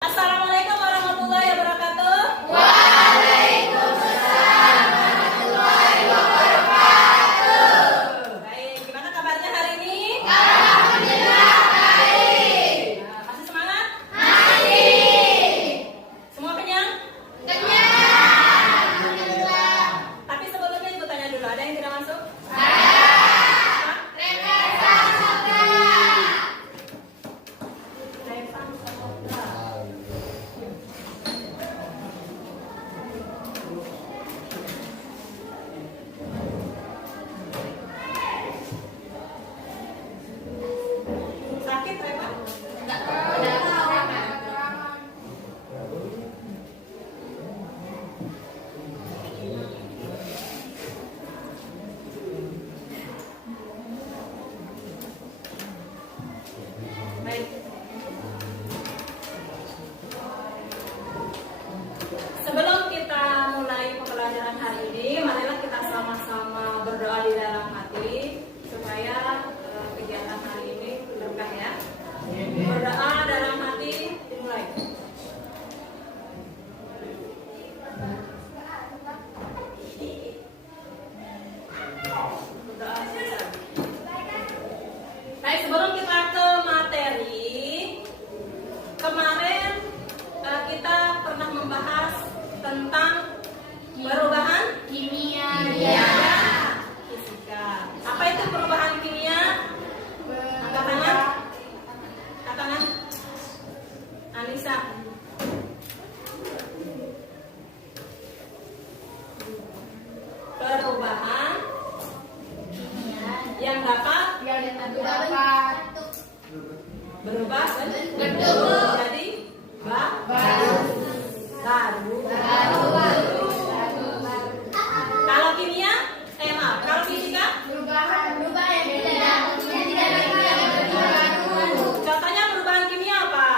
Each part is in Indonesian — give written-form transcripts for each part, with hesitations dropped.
Assalamualaikum warahmatullahi wabarakatuh. Waalaikumsalam warahmatullahi wabarakatuh. Baik, gimana kabarnya hari ini? Alhamdulillah baik. Masih semangat? Masih. Semua kenyang? Kenyang. Alhamdulillah. Tapi sebelumnya ibu tanya dulu, ada yang tidak masuk? Sakit, Reva? Baik. Sebelum kita mulai pembelajaran hari ini, marilah kita sama-sama berdoa di dalam hati supaya kegiatan hari ini berkah ya. Berdoa dalam hati dimulai. Berdoa selesai. Baik, sebelum kita ke materi, kemarin kita pernah membahas tentang perubahan Kimia. fisika. Apa itu perubahan kimia? Angkat tangan. Angkat tangan. Anissa. Perubahan yang dapat berubah menjadi baru. Kalau kimia, kalau fisika, contohnya perubahan kimia apa?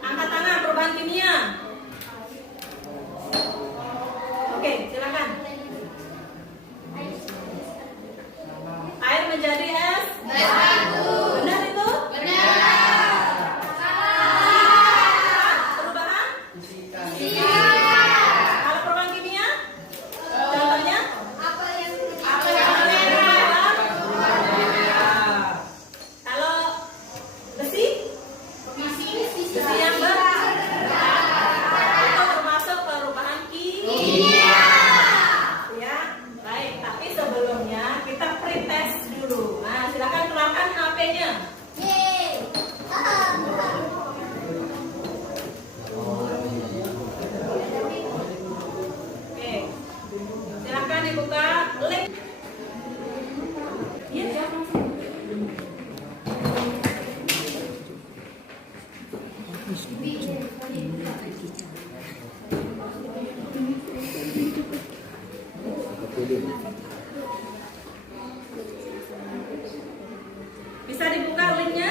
Angkat tangan perubahan kimia. Oke, silakan. Air menjadi es. Benar itu? Perubahan? Kalau perubahan kimia? Contohnya? Kalau besi? Besi yang itu termasuk perubahan kimia. Ya, baik. Tapi sebelumnya kita pretest dulu. Nah, silakan keluarkan HP-nya. Oke, silakan dibuka link. Iya, siap langsung. Bisa dibuka linknya?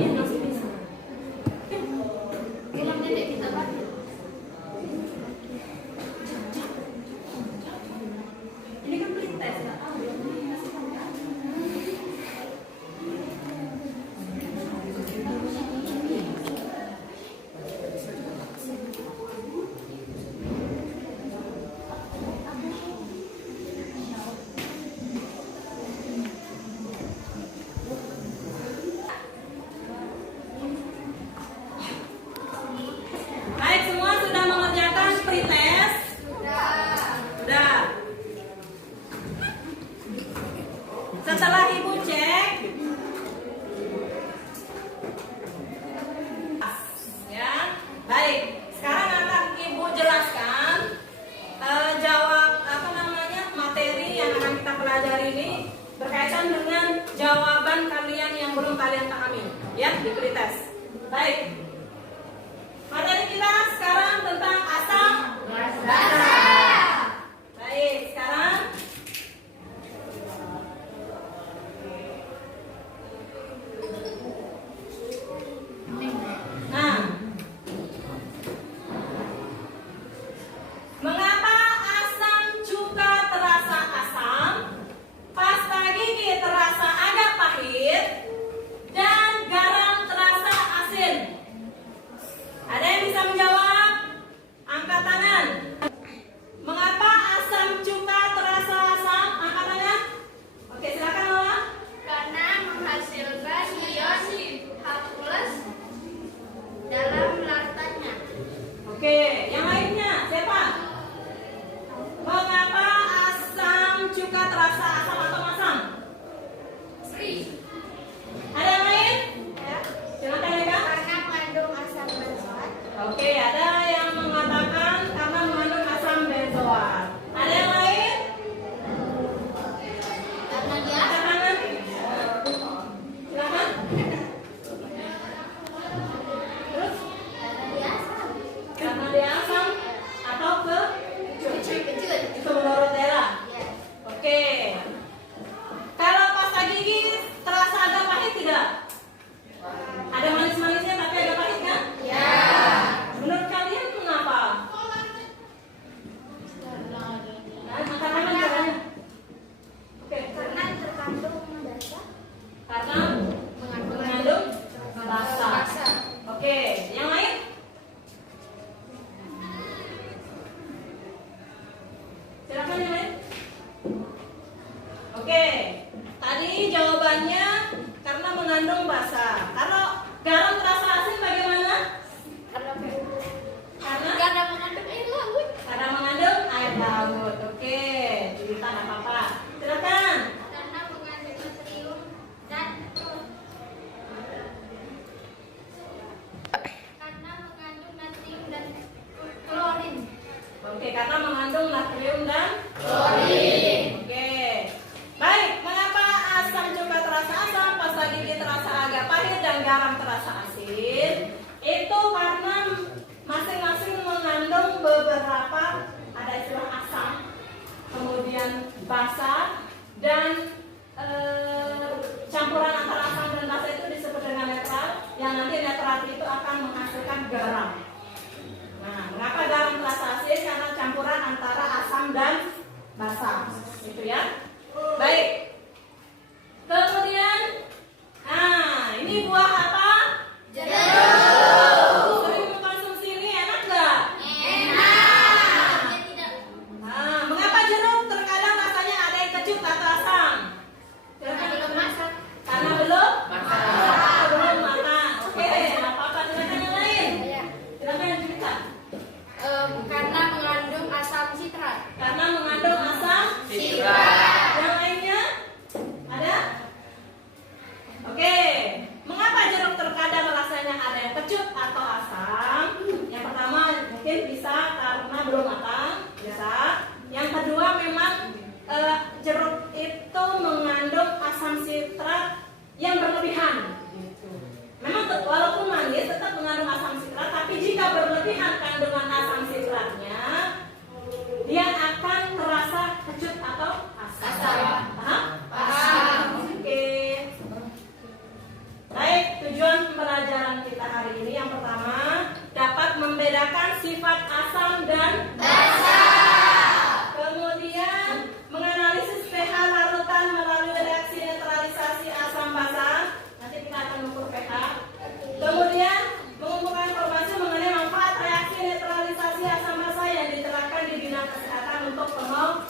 Iya, masih bisa. Ini kan pretest, nggak tahu ya. Baik, semua sudah mengerjakan pretest? Sudah. Setelah ibu cek, ya, baik. Sekarang akan ibu jelaskan jawab materi yang akan kita pelajari ini berkaitan dengan jawaban kalian yang belum kalian pahami, ya, di pretest. Baik. Materi kita sekarang tentang asam basa. Oke, karena mengandung natrium dan klorin. oke. Baik, mengapa asam cuka terasa asam, pasta gigi terasa agak pahit, dan garam terasa asin? Itu karena masing-masing mengandung beberapa, ada istilah asam, kemudian basa, dan campuran antara asam dan basa itu disebut dengan netral, yang nanti netral itu akan menghasilkan garam. Nah, mengapa garam terasa asin? Karena campuran antara asam dan basa, gitu ya. Baik. Kemudian, nah ini buah apa? Jeruk. Sering mengkonsumsi ini, enak nggak? Enak. Nah, mengapa jeruk terkadang rasanya ada yang kecut atau asam? Belum masak. Karena belum? Matang. Belum matang. Oke, apa-apa silakan yang lain. Silakan yang cerita. Karena mengandung asam sitrat. Karena mengandung asam Sitrat. Yang lainnya? Ada? Oke. Mengapa jeruk terkadang rasanya ada yang kecut atau asam? Yang pertama mungkin bisa karena belum matang, bisa. Yang kedua memang jeruk itu mengandung asam sitrat yang berlebihan. Memang walaupun manis tetap mengandung asam sitrat, tapi jika berlebihan kandungan asam sitratnya, dia akan terasa kecut atau asam. Paham? Paham. Oke. Baik, tujuan pembelajaran kita hari ini yang pertama dapat membedakan sifat asam dan Basa. kemudian menganalisis pH larutan melalui reaksi netralisasi asam basa. Nanti kita akan mengukur pH. Kemudian mengumpulkan informasi mengenai manfaat reaksi netralisasi asam basa yang diterapkan di bidang kesehatan untuk pengobatan.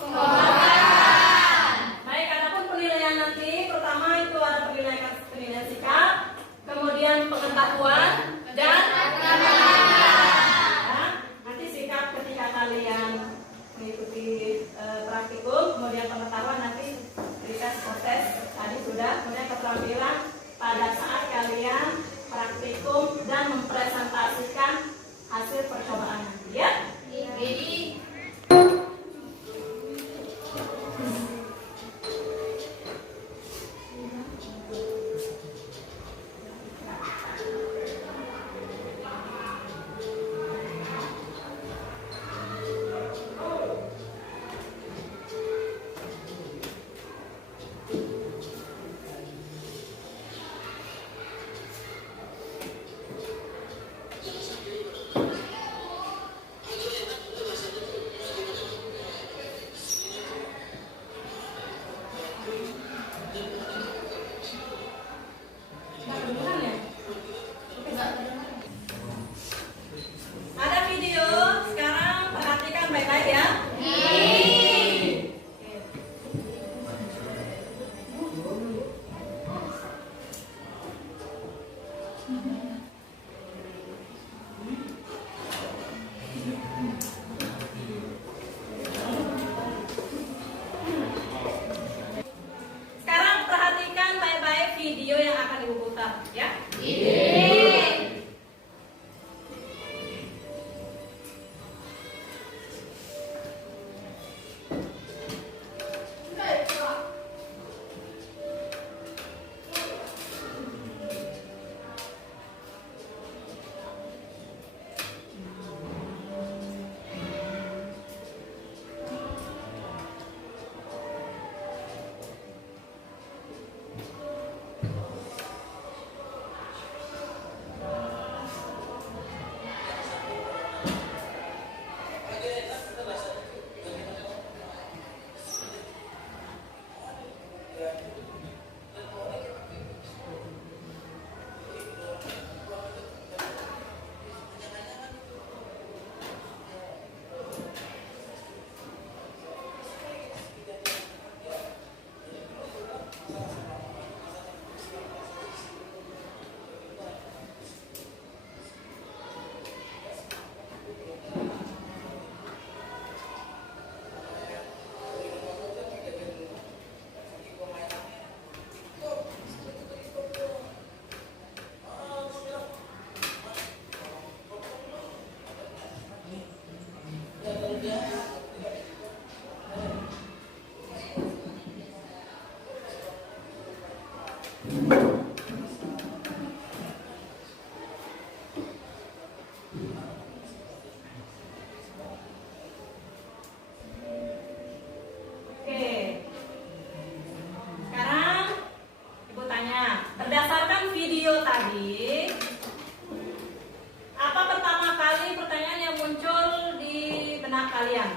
Baik, adapun penilaian nanti pertama itu ada penilaian sikap, kemudian pengetahuan dan ya, nanti sikap ketika kalian mengikuti praktikum, kemudian pengetahuan nanti riset proses tadi sudah, kemudian keterampilan pada saat kalian praktikum dan mempresentasikan hasil percobaan nanti ya. Jadi Ada video, sekarang perhatikan baik-baik ya. Sekarang perhatikan baik-baik video yang akan Ibu putar ya.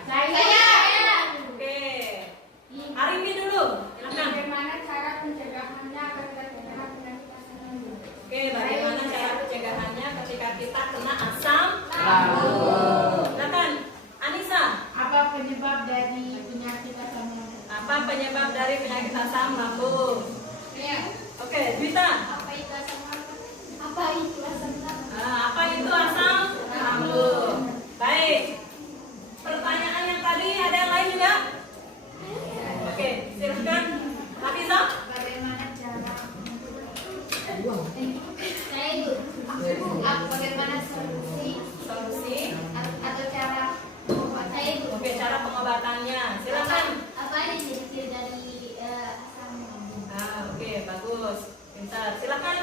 Saya. Oke. Arimi dulu. Silakan. Bagaimana cara pencegahannya agar tidak kena penyakit asam lambung? Oke, bagaimana cara pencegahannya ketika kita kena asam Lambung. Silakan. Anissa, Apa penyebab dari penyakit asam lambung? apa penyebab dari penyakit asam lambung? Ya. Oke, Dwita. Apa itu asam lambung? Apa itu asam lambung? Apa itu asam lambung? Baik. Pertanyaan yang tadi ada yang lain juga? Oke, silakan. Hafiza. Bagaimana cara saya itu bagaimana solusi atau cara membuat saya itu Oke, cara pengobatannya. Silakan. apa ini ciri-ciri dari asam lambung? Oke, bagus. Pintar. Silakan.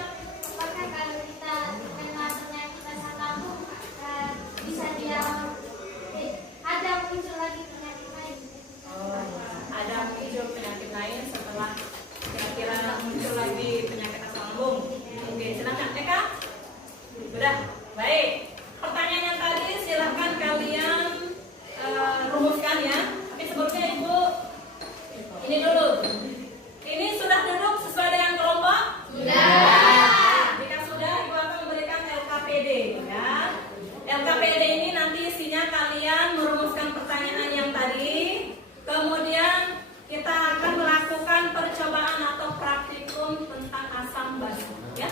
Apakah kalau kita terkena penyakit asam lambung bisa dia ada muncul lagi penyakit lain? Ada muncul penyakit lain setelah kira-kira muncul lagi penyakit asam lambung. Oke, silakan Eka. Sudah, baik. Pertanyaan yang tadi silakan kalian rumuskan ya. Tapi sebelumnya Ibu ini dulu. Ini sudah duduk sesuai dengan kelompok? Jika sudah, Ibu akan memberikan LKPD ya. LKPD ini nanti isinya kalian merumuskan pertanyaan yang tadi. Kemudian kita akan melakukan percobaan atau praktikum tentang asam basa ya.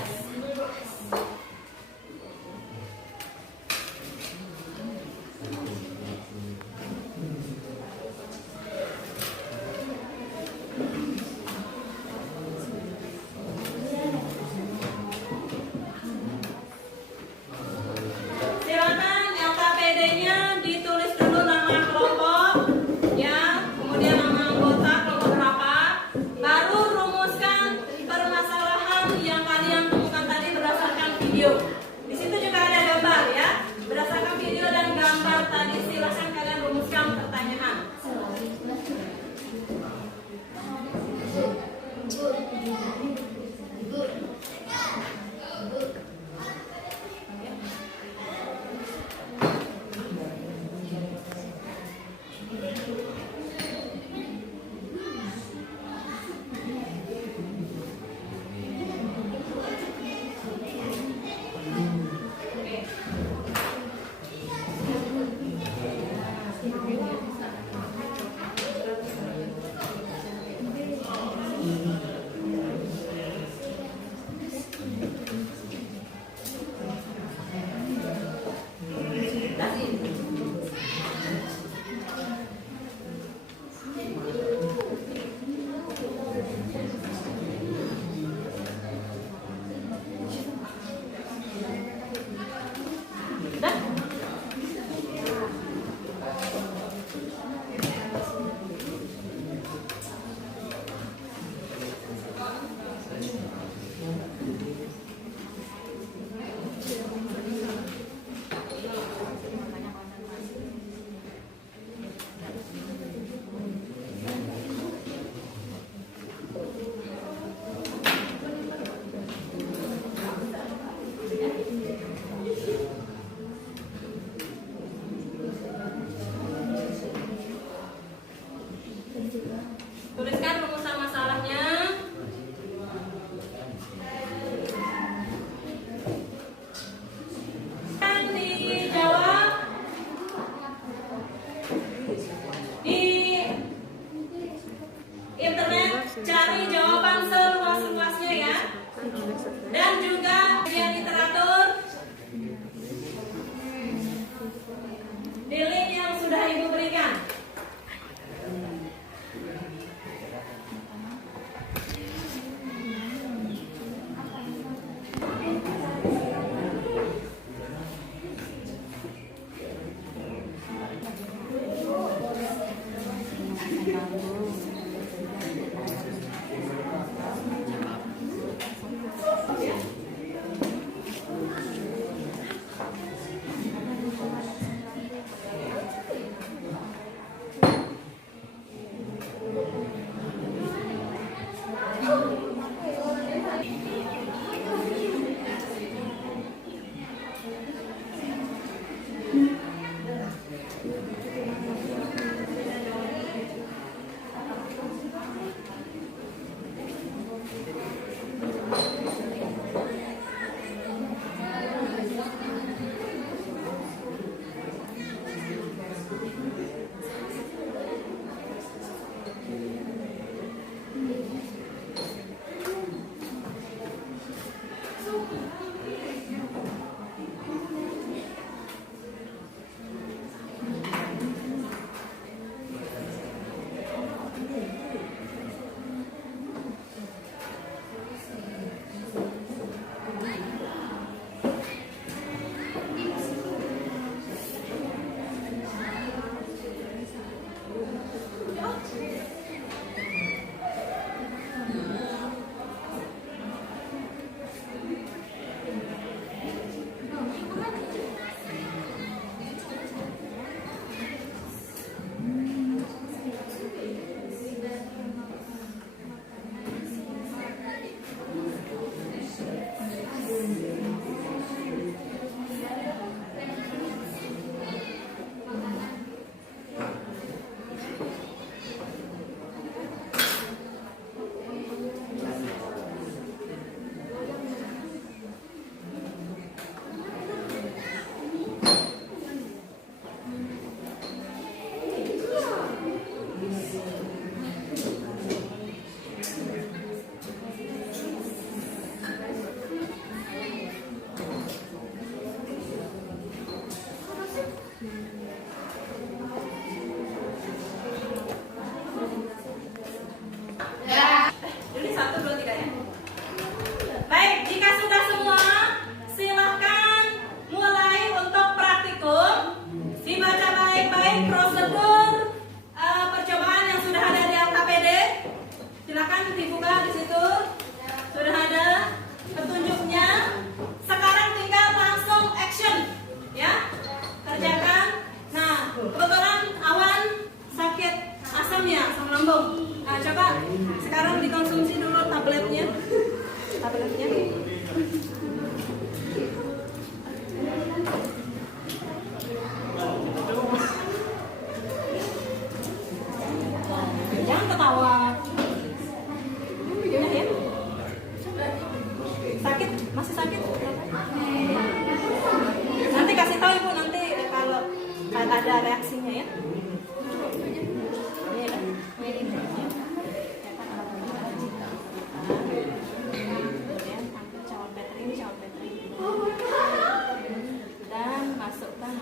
Silakan LKPD-nya ditulis dulu nama kelompok ya, kemudian nama anggota kelompok berapa, baru rumuskan permasalahan yang kalian temukan tadi berdasarkan video. Di situ juga ada gambar ya, berdasarkan video dan gambar tadi silakan kalian rumuskan pertanyaan. Tuliskan rumusan masalahnya. Dan dijawab di internet, cari jawaban seluas-luasnya ya. Dan juga di literatur di link yang sudah Ibu berikan. sambung. Nah, coba sekarang dikonsumsi dulu tabletnya. Tabletnya. Jangan ketawa. Udah ya? Sakit? Masih sakit? Nanti kasih tahu ibu nanti kalau ada reaksinya ya. Dan masukkan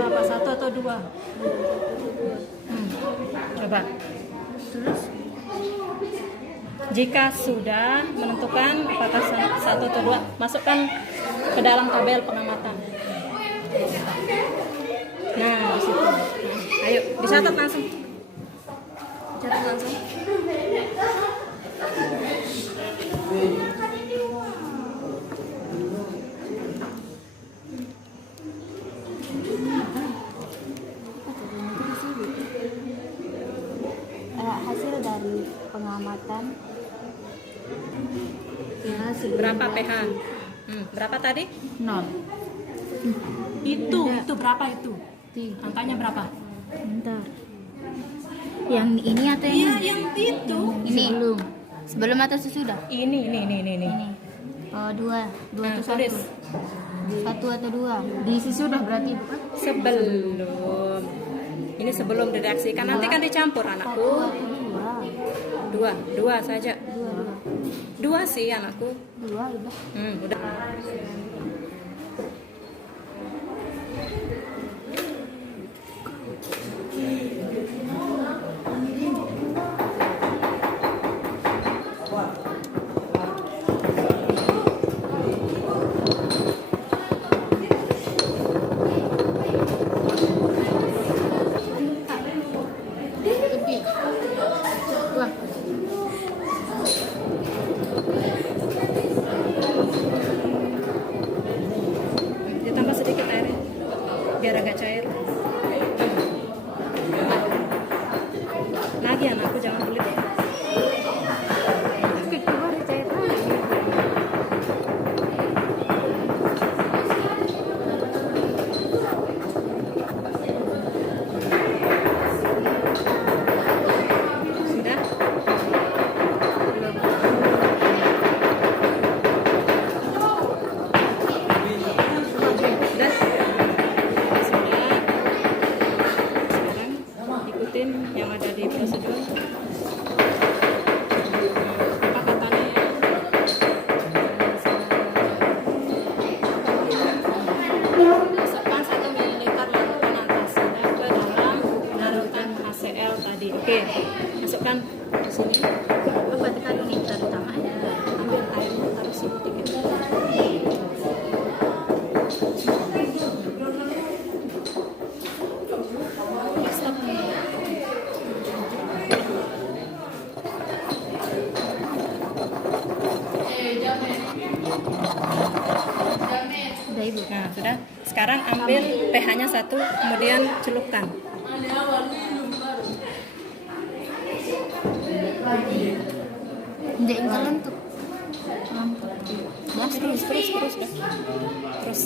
berapa? 1 atau 2? Coba. Terus jika sudah menentukan apakah 1 atau 2, masukkan ke dalam tabel pengamatan. Nah, di situ. Ayo, dicatat langsung. Catat langsung. Hasil dari pengamatan ya Berapa pH? Berapa tadi? 0. Itu berapa itu? Angkanya berapa? Bentar. Yang ini atau yang Iya, ini? yang itu. Ini sebelum atau sesudah? Ini. Oh, 2 Nah, atau tulis. 1 atau 2 diisi sudah berarti bukan? Sebelum. Ini sebelum direaksikan. Nanti kan dicampur anakku. 2 saja. 2 sih anakku. 2 udah. Udah. Lebih. 2. Ditambah sedikit airnya biar agak cair. Lagi anakku, jangan pelit. Keluar cair lagi. Sudah? Sudah? Sudah. Sekarang ikutin yang ada di prosedur. Apa katanya ya? Masukkan 1 ml larutan antasida ke dalam larutan HCl tadi. Oke, masukkan di sini. Buat kalau ini terutama ya. Ambil airnya, taruh sini dikit. Stop. Udah ibu. Nah, sudah. Sekarang sekarang ambil pH-nya 1, kemudian celupkan. Jadi kelentuk. Terus deh. Terus.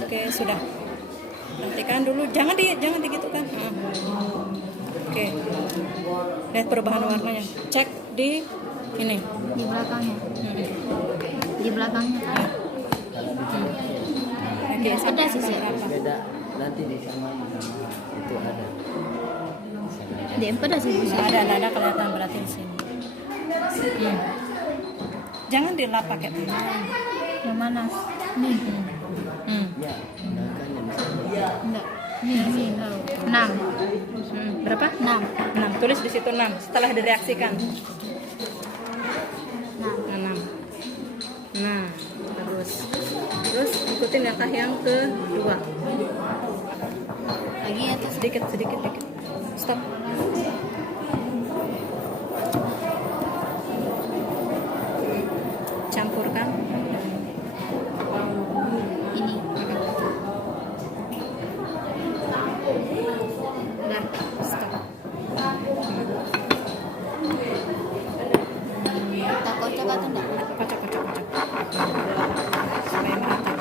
Oke, sudah. Perhatikan dulu, jangan digitukan. Oke. Lihat perubahan warnanya. Cek di ini. Di belakangnya. Di belakangnya. Oke, Pedas sih. Beda nanti di sama itu ada. Di pedas sih. Ada kelihatan berarti di sini. Jangan dilap pakai tangan. Yang mana? Nih. Ya, makanya Enggak. Nih enggak. 6. Berapa? 6. 6. Tulis di situ 6. Setelah direaksikan. 6. Nah, terus ikutin langkah yang kedua. Lagi ya tuh. Sedikit. Stop. Campurkan. Ini. Udah, stop. Takut coba tuh enggak? Kocok. Supaya merata.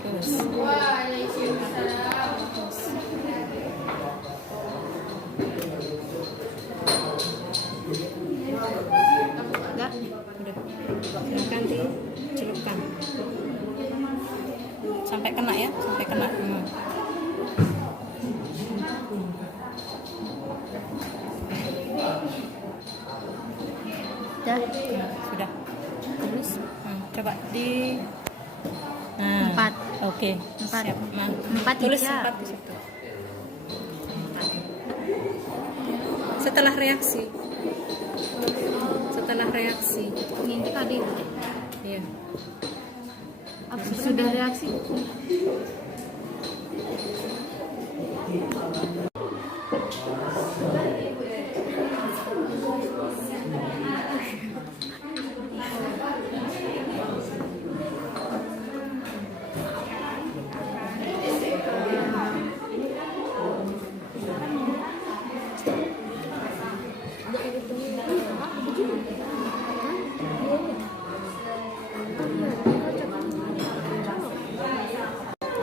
Terus. Enggak. Udah. Silakan dicelupkan. Sampai kena ya, sampai kena. Dah. Sudah. Terus Coba di 4. Oke. 4. Siap. 4 Tulis ya. 4 di situ. Setelah reaksi. Ini tadi. Iya. Sudah reaksi.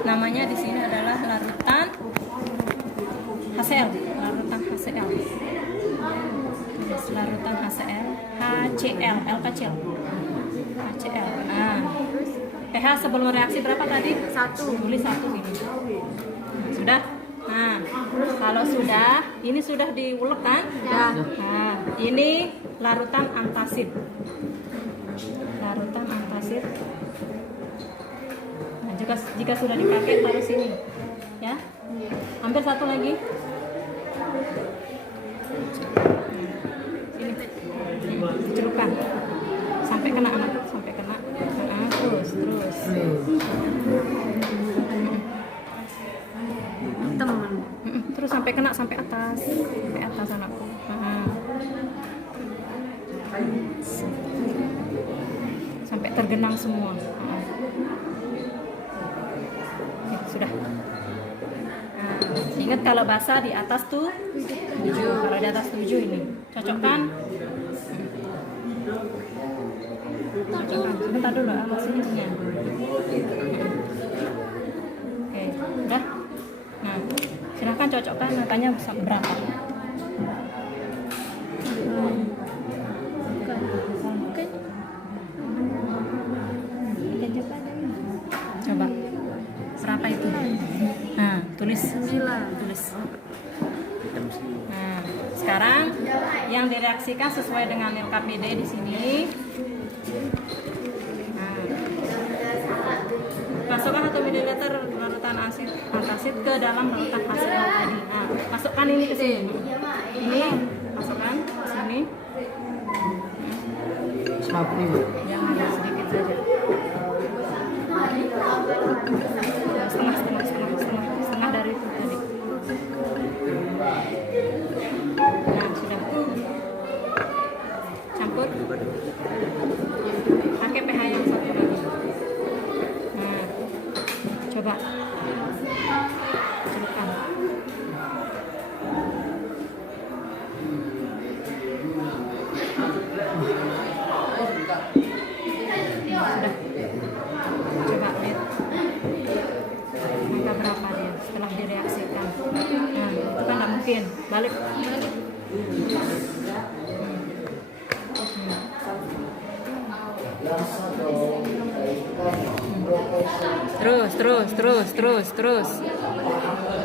Namanya di sini adalah larutan HCl. Tulis larutan HCl. L kecil. HCl. Nah, pH sebelum reaksi berapa tadi? 1. Tulis 1 ini. Sudah? Nah, kalau sudah, ini sudah diulek kan? Sudah. Nah, ini larutan antasid. Nah, jika sudah dipakai taruh sini, ya. Ambil satu lagi. Sini, celupkan sampai kena anak, terus. Terus sampai kena sampai atas anakku. Sampai tergenang semua. Oke, sudah. Ingat kalau basah di atas tuh 7. Kalau di atas 7 ini cocokkan. Bentar dulu, sini punya. Oke, udah. Nah, silahkan cocokkan angkanya berapa. Coba berapa itu? Nah, tulis. Nah, sekarang yang direaksikan sesuai dengan LKPD di sini. Masukkan 1 ml larutan antasid ke dalam larutan HCl tadi. Nah, masukkan ini ke sini. Ini masukkan ke sini. Jangan sedikit saja. Setengah dari itu tadi. Nah, sudah. Balik.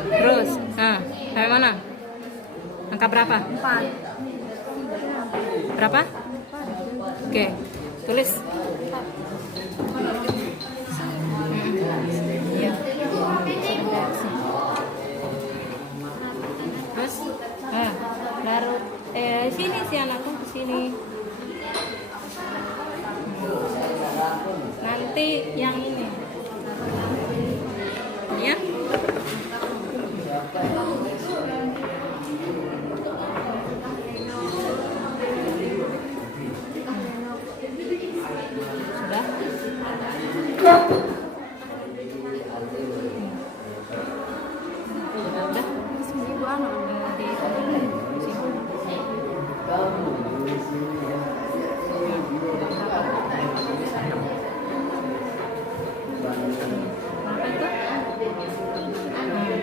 Terus. Nah, kayak mana? Angka berapa? 4. Berapa? Oke, tulis. Iya. Terus, baru sini si anakku ke sini. Nanti yang ini. Ya. Sudah? Udah? Ibu anak.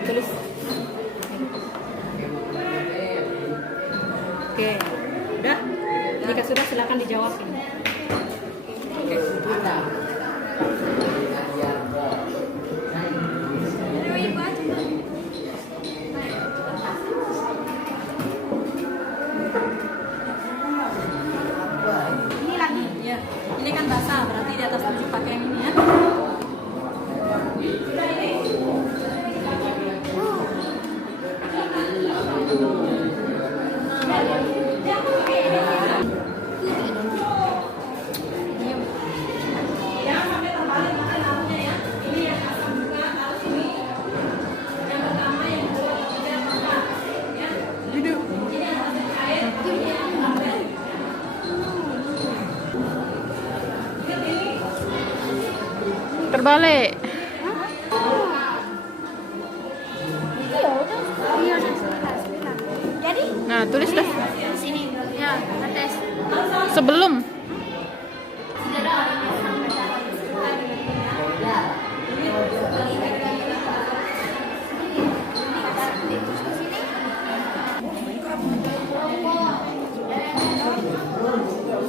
Tulis. Oke, udah. Jika sudah silakan dijawab. Ini lagi. Ya, ini kan basah, berarti di atas 7 pakai yang ini ya. Sudah ini. Jangan sampai terbalik makan lauknya ya. Ini yang asam juga harus ini. Yang pertama, yang kedua, yang ketiga, yang keempat. Ya. Ini yang hasil air, ini yang air. Lihat ini. Terbalik. Iya, jadi Nah, tulis dah. di sini. Ya, tes. Sebelum.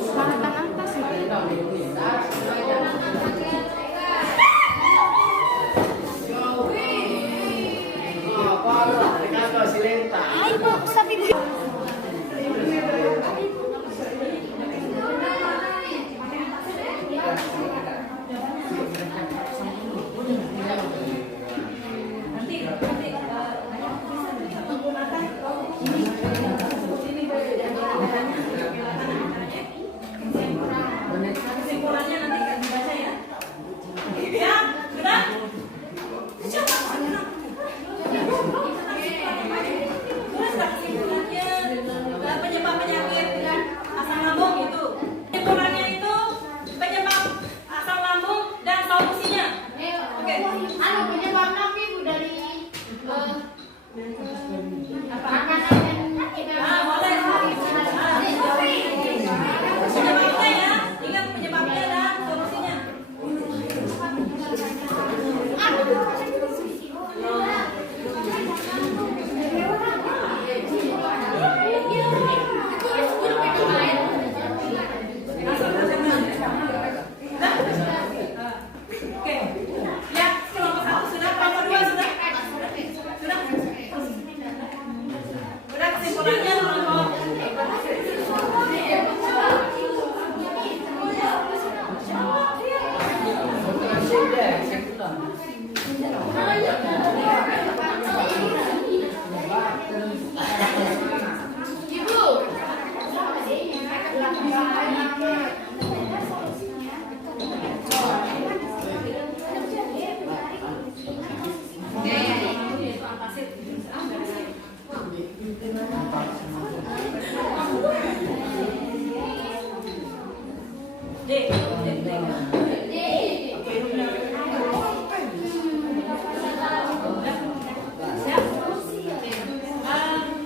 Semangat apa sih? Ay, bu, sabi ko. Kesimpulannya nanti akan dibaca ya. Ya, sudah. Terus kesimpulannya penyebab penyakit asam lambung itu. Kesimpulannya itu penyebab asam lambung dan solusinya. Oke. Anu penyebabnya ibu dari makanan dan kita. Boleh. Penyebabnya ya, ingat penyebabnya dan solusinya. Oke. Ya, kelompok 1 sudah, kelompok 2 sudah. Sudah. Udah kesimpulannya kelompok.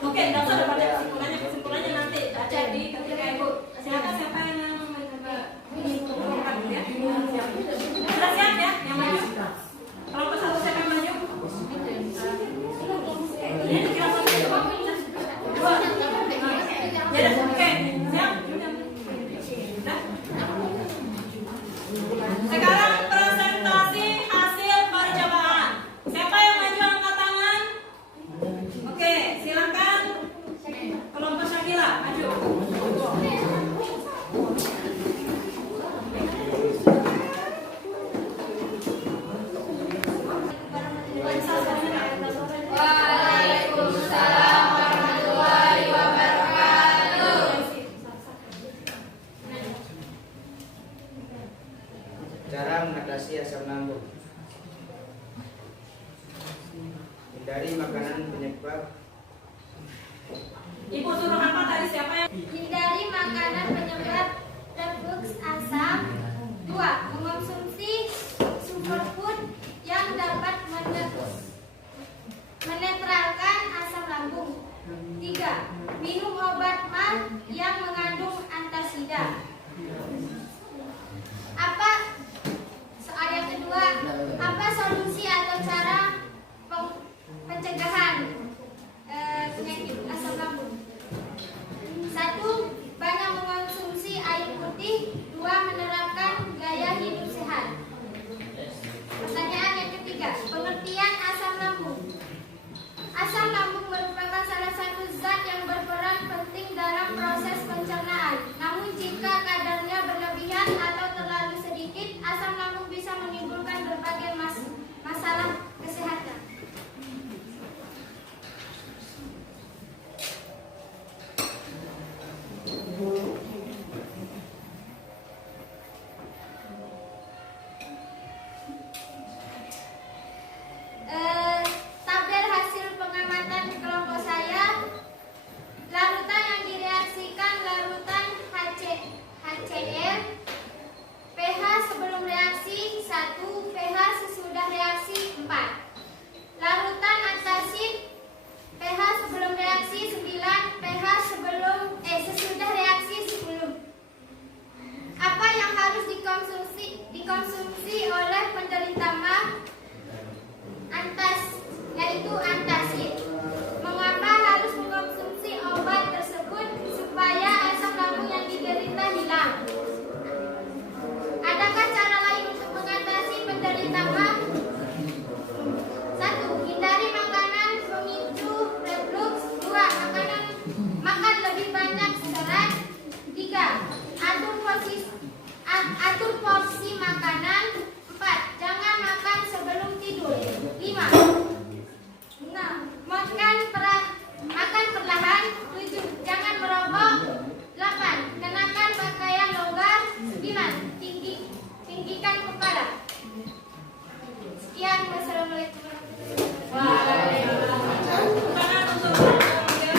Oke, nggak usah ada pada kesimpulannya nanti baca di ketika ibu. Silakan siapa yang mencoba ya? Sudah siap ya? Yang maju. Kalau ke 1 siapa yang maju? Ini kira-kira Cara mengatasi asam lambung. Hindari makanan penyebab. Ibu suruh apa tadi, siapa yang? Hindari makanan penyebab reflux asam. 2. Mengonsumsi superfood yang dapat menetralkan asam lambung. 3. Minum obat mah yang mengandung antasida. Ayat kedua, apa solusi atau cara pencegahan penyakit asam lambung? 1. Banyak mengonsumsi air putih. 2. Menerapkan gaya hidup sehat. Pertanyaan yang ketiga, pengertian asam lambung. Asam lambung merupakan salah satu zat yang berperan penting dalam proses pencernaan. Namun jika kadarnya berlebihan atau terlalu sedikit, asam lambung bisa menimbulkan berbagai masalah kesehatan. Tabel hasil pengamatan kelompok saya. Larutan yang direaksikan larutan HCl. pH sebelum reaksi 1, pH sesudah reaksi 4. Larutan antasid, pH sebelum reaksi 9, pH sesudah reaksi 10. Apa yang harus dikonsumsi oleh penderita MAH? Yaitu antasid. Mengapa harus mengkonsumsi obat tersebut? Supaya asam lambung yang diderita hilang. Adakah cara lain untuk mengatasi penderita MAH? 1. Hindari makanan pemicu reflux. 2. Makan lebih banyak serat. 3. Atur porsi makanan. 4. Jangan makan sebelum tidur. 5. Makan perlahan. 7. Jangan merokok. 8. Kenakan pakaian longgar. 9. Tinggikan kepala. Sekian, wassalamualaikum warahmatullahi wabarakatuh. Tangan untuk kelompok 3.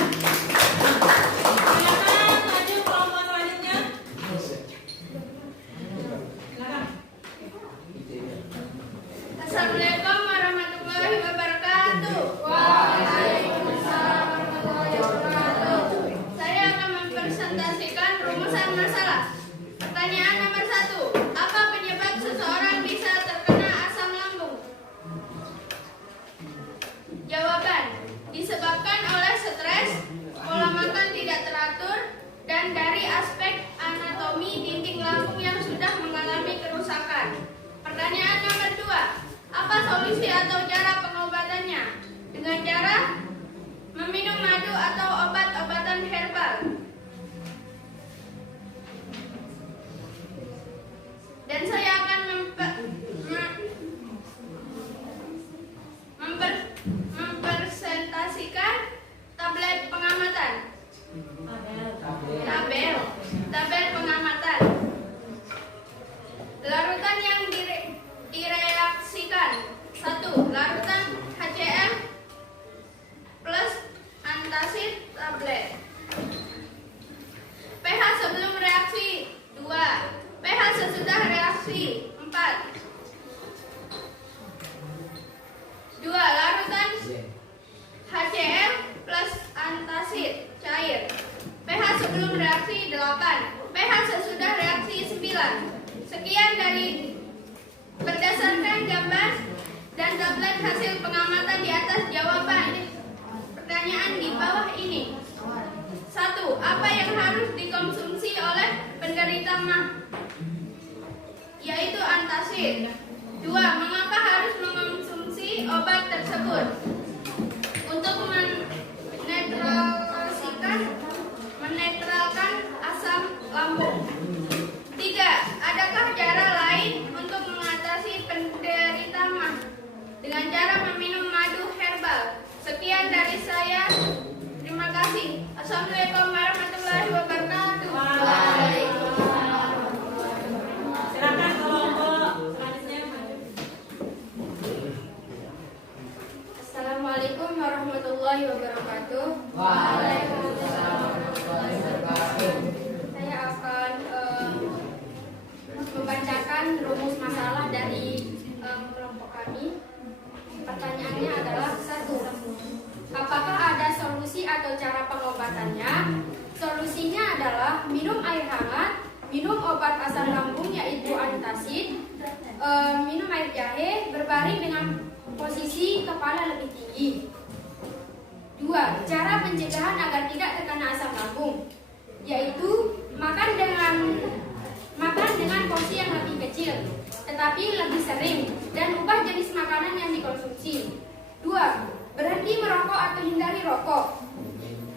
Silakan lanjut kelompok selanjutnya. Silakan. Assalamualaikum warahmatullahi wabarakatuh. Waalaikumsalam warahmatullahi wabarakatuh. Saya akan mempresentasikan rumusan masalah. Pertanyaan nomor 1. Apa penyebab seseorang bisa terkena asam lambung? Jawaban: disebabkan oleh stres, pola makan tidak teratur, dan dari aspek anatomi dinding lambung yang sudah mengalami kerusakan. Pertanyaan nomor 2. Apa solusi atau cara pengobatannya? Dengan cara meminum madu atau obat-obatan herbal. Dan saya akan mempresentasikan tablet pengamatan. Tabel pengamatan. Larutan yang direaksikan. 1. Larutan HCl plus antasid tablet. pH sebelum reaksi 2. pH sesudah reaksi 4. 2. Larutan HCl plus antasid cair. pH sebelum reaksi 8. pH sesudah reaksi 9. Sekian dari berdasarkan gambar dan tablet hasil pengamatan di atas, jawaban pertanyaan di bawah ini. 1. Apa yang harus dikonsumsi oleh penderita MAH? Yaitu antasid. 2. Mengapa harus mengonsumsi obat tersebut? Untuk menetralkan asam lambung. 3. Adakah cara lain untuk mengatasi penderita MAH? Dengan cara meminum madu herbal. Sekian dari saya. Terima kasih. Assalamualaikum warahmatullahi wabarakatuh. Silakan kelompok warahmatullahi wabarakatuh. Saya akan membacakan rumus masalah dari kelompok kami. Pertanyaannya adalah 1. Apakah ada solusi atau cara pengobatannya? Solusinya adalah minum air hangat, minum obat asam lambung yaitu antacid, minum air jahe, berbaring dengan posisi kepala lebih tinggi. 2. Cara pencegahan agar tidak terkena asam lambung, yaitu makan dengan porsi yang lebih kecil, tetapi lebih sering, dan ubah jenis makanan yang dikonsumsi. 2. Berhenti merokok atau hindari rokok.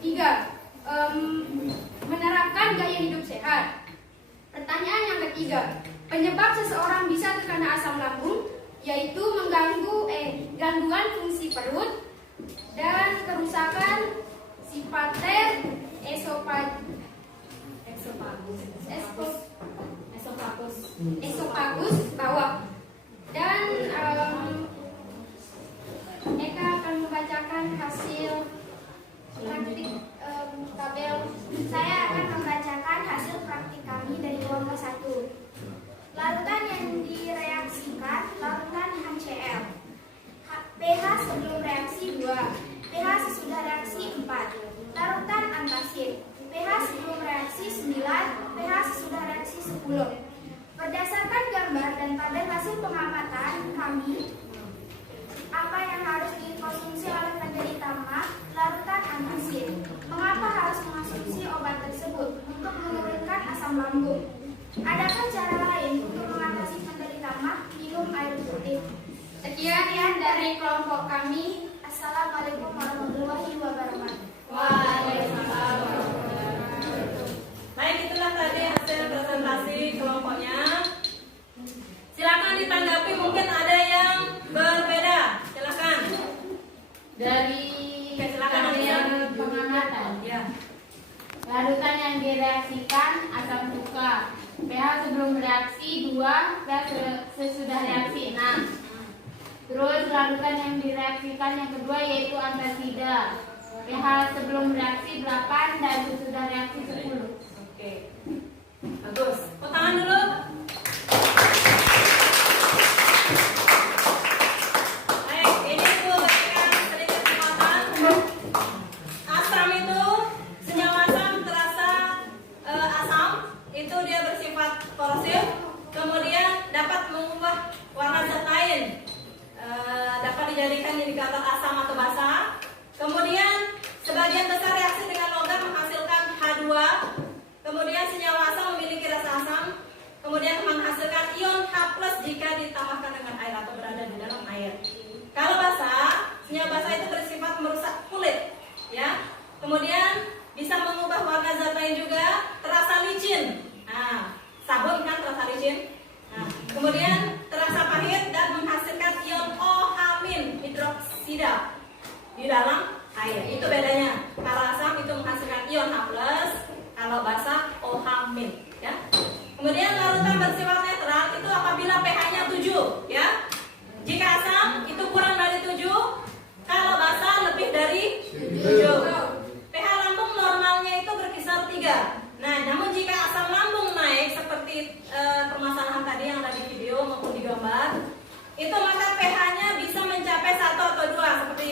3. Menerapkan gaya hidup sehat. Pertanyaan yang ketiga, penyebab seseorang bisa terkena asam lambung yaitu gangguan fungsi perut dan kerusakan sipater esofagus bawah. Dan Eka akan membacakan hasil praktik tabel. Saya akan membacakan hasil praktik kami dari kelompok 1. Larutan yang direaksikan, larutan HCl. pH sebelum reaksi 2, pH sesudah reaksi 4. Larutan antacid, pH sebelum reaksi 9, pH sesudah reaksi 10. Berdasarkan gambar dan tabel hasil pengamatan kami, apa yang harus dikonsumsi oleh penderita MAH larutan antacid? Mengapa harus mengonsumsi obat tersebut? Untuk menurunkan asam lambung. Adakah cara lain untuk mengatasi penderita MAH? Minum air putih. Sekian dari kelompok kami. Assalamualaikum warahmatullahi wabarakatuh. Waalaikumsalam warahmatullahi wabarakatuh. Baik, itulah tadi hasil presentasi kelompoknya. Silakan ditanggapi, mungkin ada yang berbeda. Silakan. Dari Oke, silakan yang Anissa. pengamatan, Ya. larutan yang direaksikan asam cuka, pH sebelum reaksi 2, pH sesudah reaksi 6. Terus larutan yang direaksikan yang kedua yaitu antasida, pH sebelum reaksi 8 dan sesudah reaksi 10. Oke. Bagus. Tepuk tangan dulu. Baik, ini Bu berikan sedikit penguatan. Asam itu, senyawa asam terasa asam, itu dia bersifat korosif, kemudian dapat mengubah warna zat lain, dapat dijadikan indikator asam atau basa. Kemudian sebagian besar reaksi dengan logam menghasilkan H2. Kemudian senyawa asam memiliki rasa asam. Kemudian menghasilkan ion H+ jika ditambahkan dengan air atau berada di dalam air. Kalau basa, senyawa basa itu bersifat merusak kulit, ya. Kemudian bisa mengubah warna zat lain juga, terasa licin. Nah, sabun kan terasa licin. Nah, kemudian terasa pahit dan menghasilkan ion OH- hidroksida di dalam air. Itu bedanya. Kalau asam itu menghasilkan ion H+, kalau basa OH-, ya. Kemudian larutan bersifat netral itu apabila pH-nya 7, ya. Jika asam itu kurang dari 7, kalau basa lebih dari 7. pH lambung normalnya itu berkisar 3. Nah, namun jika asam lambung naik seperti permasalahan tadi yang ada di video maupun di gambar, itu maka pH-nya bisa mencapai 1 atau 2 seperti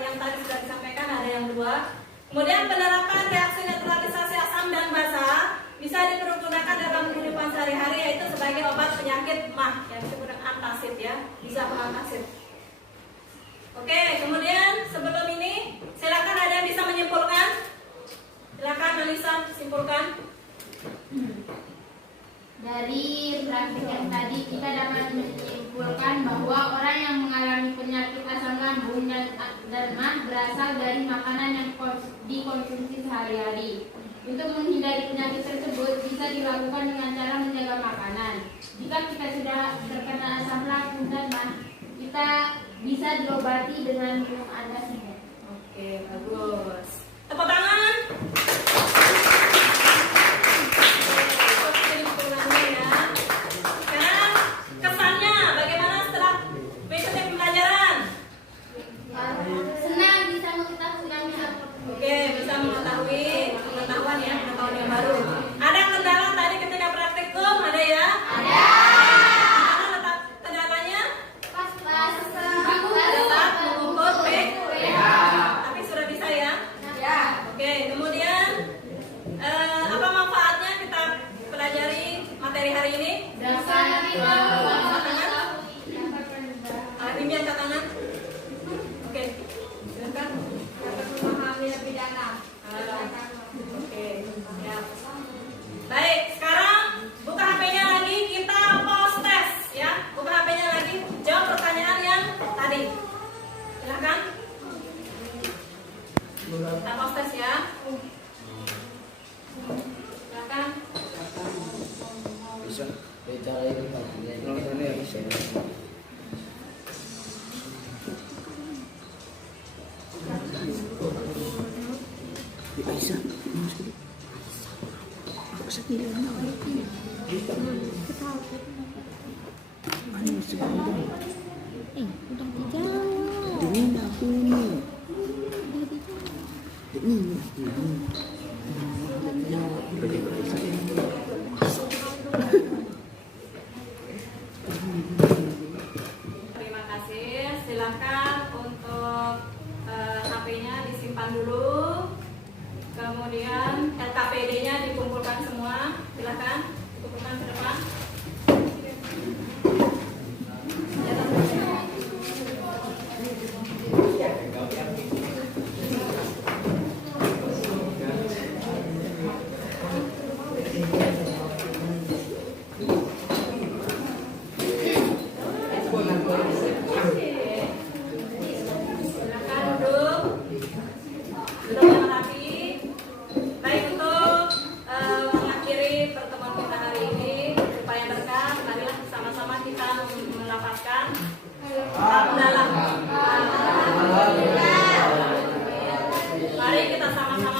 yang tadi sudah disampaikan, ada yang 2. Kemudian penerapan reaksi netralisasi asam dan basa bisa dipergunakan dalam kehidupan sehari-hari, yaitu sebagai obat penyakit MAH yang disebut dengan antacid, ya, bisa antacid. Oke, kemudian sebelum ini silakan ada yang bisa menyimpulkan. Silakan Melisa simpulkan. Dari praktik yang tadi kita dapat menyimpulkan bahwa orang yang mengalami penyakit asam lambung dan MAH berasal dari makanan yang dikonsumsi sehari-hari. Untuk menghindari penyakit tersebut bisa dilakukan dengan cara menjaga makanan. Jika kita sudah terkena asam lambung dan MAH, kita bisa diobati dengan minum antacid. Oke, bagus. Tepuk tangan. Sekarang kesannya bagaimana setelah mengikuti pembelajaran? Senang bisa Ini angkat tangan. Oke, silakan. Memahami lebih dalam. Oke, ya. Baik, sekarang buka HP-nya lagi, kita post test ya. Buka HP-nya lagi, jawab pertanyaan yang tadi. Silakan. Kita post test ya. Silakan. Bisa. Bicara itu pastinya. Nontonnya bisa. Terima kasih. Silakan untuk HP-nya disimpan dulu. Kemudian LKPD-nya dikumpulkan semua. Silakan dikumpulkan ke depan. Silakan duduk. Duduk yang rapi. Baik, untuk mengakhiri pertemuan kita hari ini supaya berkah, marilah sama-sama kita melafazkan hamdalah. Mari kita sama-sama